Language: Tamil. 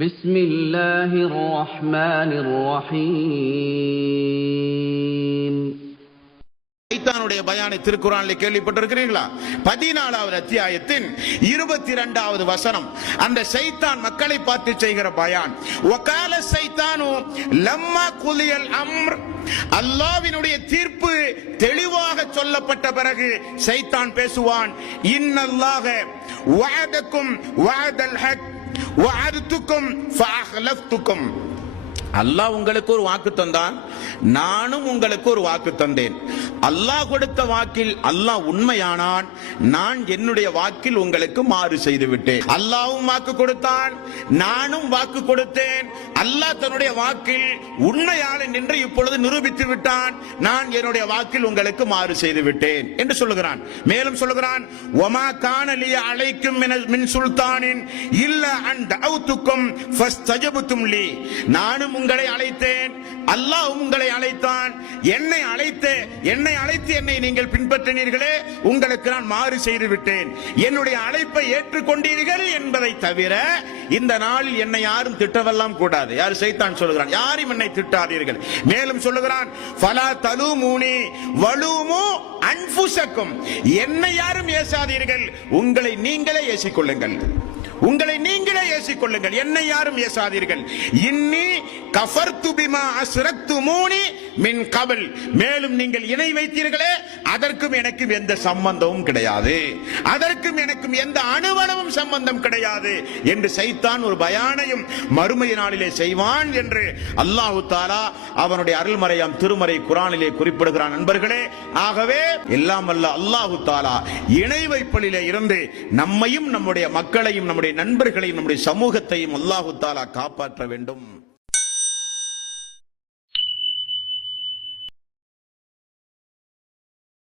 பிஸ்மில்லாஹிர் ரஹ்மானிர் ரஹீம். சைத்தானுடைய பயானை திருக்குர்ஆனிலே கேள்விப்பட்டிருக்கிறீர்களா? 14வது அத்தியாயத்தின் 22வது வசனம். அந்த சைத்தான் மக்களை பார்த்து செய்கிற பயான். வகால சைத்தானு லம்மா குலியல் அம்ர். அல்லாஹ்வினுடைய தீர்ப்பு தெளிவாக சொல்லப்பட்ட பிறகு சைத்தான் பேசுவான். இன்னல்லாஹ வஅதக்கும் வஅதல் ஹக் வஅதுதுக்கும் ஃபஅஹ்லஃப்துக்கும். அல்லாஹ் உங்களுக்கு ஒரு வாக்கு தந்தான், நானும் உங்களுக்கு ஒரு வாக்கு தந்தேன். அல்லாஹ் கொடுத்த வாக்கில் அல்லாஹ் உண்மையானான், நான் என்னுடைய வாக்கில் உங்களுக்கு மாறு செய்து விட்டேன். அல்லாஹ்வும் வாக்கு கொடுத்தான், நானும் வாக்கு கொடுத்தேன். அல்லாஹ் தன்னுடைய வாக்கில் உண்மையாளன் என்று இப்பொழுது நிரூபித்து விட்டான், நான் என்னுடைய வாக்கில் உங்களுக்கு மாறு செய்து விட்டேன் என்று சொல்லுகிறான். மேலும் சொல்லுகிறான், வமா கான லி அலைக்கும் மின் சுல்தானின் இல்ல அன் தஅவுதுக்கும் ஃபஸ்தஜபதும் லி. நானும் உங்களை அழைத்தேன், அல்லாஹ் உங்களை அழைத்தான். என்னை அழைத்து என்னை நீங்கள் பின்பற்றினீர்களே, உங்களுக்கு நான் மாறு செய்து விட்டேன். என்னுடைய அழைப்பை ஏற்றுக்கொண்டீர்கள் என்பதை தவிர இந்த நாளில் என்னை யாரும் திட்டவெல்லாம் கூடாது. யார்? சைத்தான் சொல்லுகிறான், யாரும் என்னை திட்டாதீர்கள். மேலும் சொல்லுகிறான், ஃபலா தலூமூனி வலூமு அன்ஃபுஸக்கும். என்னை யாரும் ஏசாதீர்கள், உங்களை நீங்களே ஏசிக்கொள்ளுங்கள். உங்களை நீங்களே ஏசிக்கொள்ளுங்கள், என்னை யாரும் ஏசாதீர்கள். இன்னி கஃபர்து பிமா அஸ்ரக்துமூனி மின் கபல். மேலும் நீங்கள் இணை வைத்தீர்களே, அதற்கும் எனக்கும் எந்த சம்பந்தமும் கிடையாது, அதற்கும் எனக்கும் எந்த அணுவளவும் சம்பந்தம் கிடையாது என்று சைத்தான் ஒரு பயானையும் மறுமை நாளிலே செய்வான் என்று அல்லாஹ் தஆலா அவனுடைய அருள்மறையாம் திருமறை குர்ஆனிலே குறிப்பிடுகிறான். நண்பர்களே, ஆகவே எல்லாம் வல்ல அல்லாஹ் தஆலா இணை வைப்பலிலே இருந்து நம்மையும் நம்முடைய மக்களையும் நம்முடைய நண்பர்களையும் நம்முடைய சமூகத்தையும் அல்லாஹ் தஆலா காப்பாற்ற வேண்டும்.